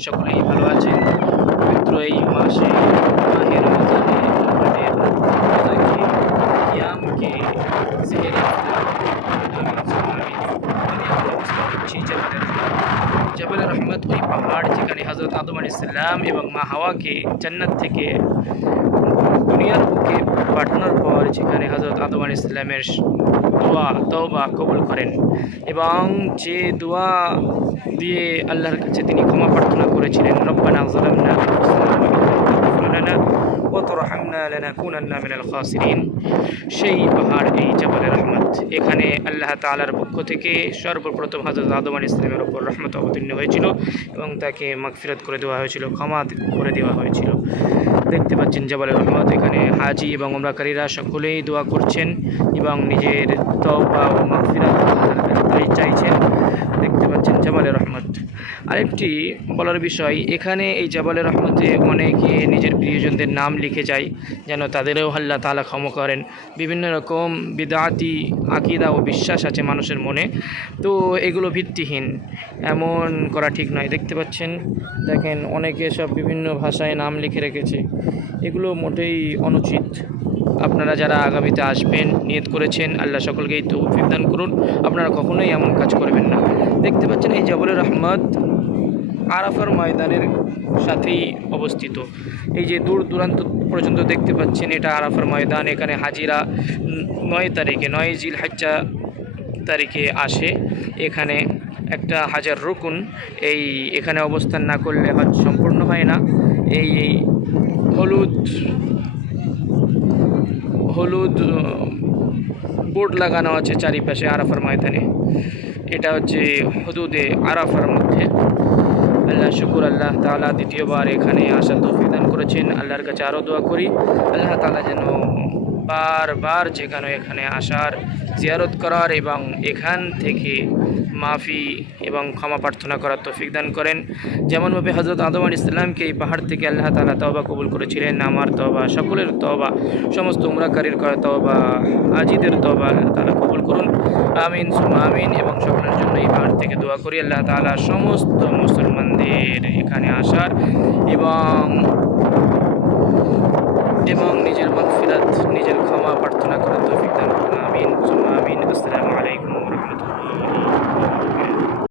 করি সকলেই ভালো আছেন। পবিত্র এই মাসে মাহে রমজানে আমাদের রোজাকে, কিয়ামকে, সেহরি জাবালে রহমত ওই পাহাড় যেখানে হযরত আদম আলাইহিস সালাম এবং মা হাওয়াকে জান্নাত থেকে দুনিয়ার বুকে পাঠানোর পর যেখানে হযরত আদম আলাইহিস সালামের দোয়া তওবা কবুল করেন এবং যে দোয়া দিয়ে আল্লাহর কাছে তিনি ক্ষমা প্রার্থনা করেছিলেন, রব্বানা যালামনা আনফুসানা ওয়া তারহামনা লানাকুনান্না মিনাল খাসিরিন, সেই পাহাড় এই জাবালে রহমত। এখানে আল্লাহ তাআলার পক্ষ থেকে সর্বপ্রথম হযরত আদম আলাইহিস সালামের উপর রহমত অবতীর্ণ হয়েছিল এবং তাকে মাগফিরাত করে দেওয়া হয়েছিল, ক্ষমা করে দেওয়া হয়েছিল। দেখতে পাচ্ছেন জাবালে রহমত, এখানে হাজি এবং উমরাকারীরা সকলেই দোয়া করছেন এবং নিজের তওবা ও মাগফিরাত আল্লাহর কাছে চাইছেন। দেখতে পাচ্ছেন জাবালে রহমত। আরেকটি বলার বিষয়, এখানে এই জাবালে রহমতে অনেকে নিজের প্রিয়জনদের নাম লিখে যায় যেন তাদেরও আল্লাহ তাআলা ক্ষমা করেন। বিভিন্ন রকম বিদআতি আকীদা ও বিশ্বাস আছে মানুষের মনে, তো এগুলো ভিত্তিহীন, এমন করা ঠিক নয়। দেখতে পাচ্ছেন, দেখেন অনেকে সব বিভিন্ন ভাষায় নাম লিখে রেখেছে, এগুলো মোটেই অনুচিত। আপনারা যারা আগামীতে আসবেন নিয়ত করেছেন, আল্লাহ সকলকেই তৌফিক দান করুন, আপনারা কখনোই এমন কাজ করবেন না। দেখতে পাচ্ছেন এই জাবালে রহমত আরাফার ময়দানের সাথেই অবস্থিত। এই যে দূর দূরান্ত পর্যন্ত দেখতে পাচ্ছেন, এটা আরাফার ময়দান। এখানে হাজিরা 9 জিলহজ্জা তারিখে আসে। এখানে একটা হাজার রুকুন, এখানে অবস্থান না করলে হজ সম্পূর্ণ হয় না। এই হলুদ বোর্ড লাগানো আছে চারিপাশে আরাফার ময়দানে। এটা হচ্ছে হুদুদে আরাফার মধ্যে। আল্লাহ শুকুর, আল্লাহ তাআলা দ্বিতীয়বার এখানে আসার তৌফিক দান করেছেন। আল্লাহর কাছে আরও দোয়া করি আল্লাহ তাআলা যেন বারবার যেখানে এখানে আসার, জিয়ারত করার এবং এখান থেকে মাফি এবং ক্ষমা প্রার্থনা করার তৌফিক দান করেন। যেমনভাবে হযরত আদম আলাইহিস সালামকে এই পাহাড় থেকে আল্লাহ তাআলা তওবা কবুল করেছিলেন, আমার তওবা, সকলের তওবা, সমস্ত উমরাকারীর করা তওবা, হাজিদের তওবা আল্লাহ তাআলা কবুল করুন। আমিন সুম্মা আমিন। এবং সকলের জন্য এই পাহাড় থেকে দোয়া করি আল্লাহ তাআলা সমস্ত মুসলমানদের এখানে আসার এবং নিজের মাগফিরাত, নিজের ক্ষমা প্রার্থনা করার তৌফিক দান করুন। আমিন সুম্মা আমিন। আসসালামু আলাইকুম ওয়া রাহমাতুল্লাহ।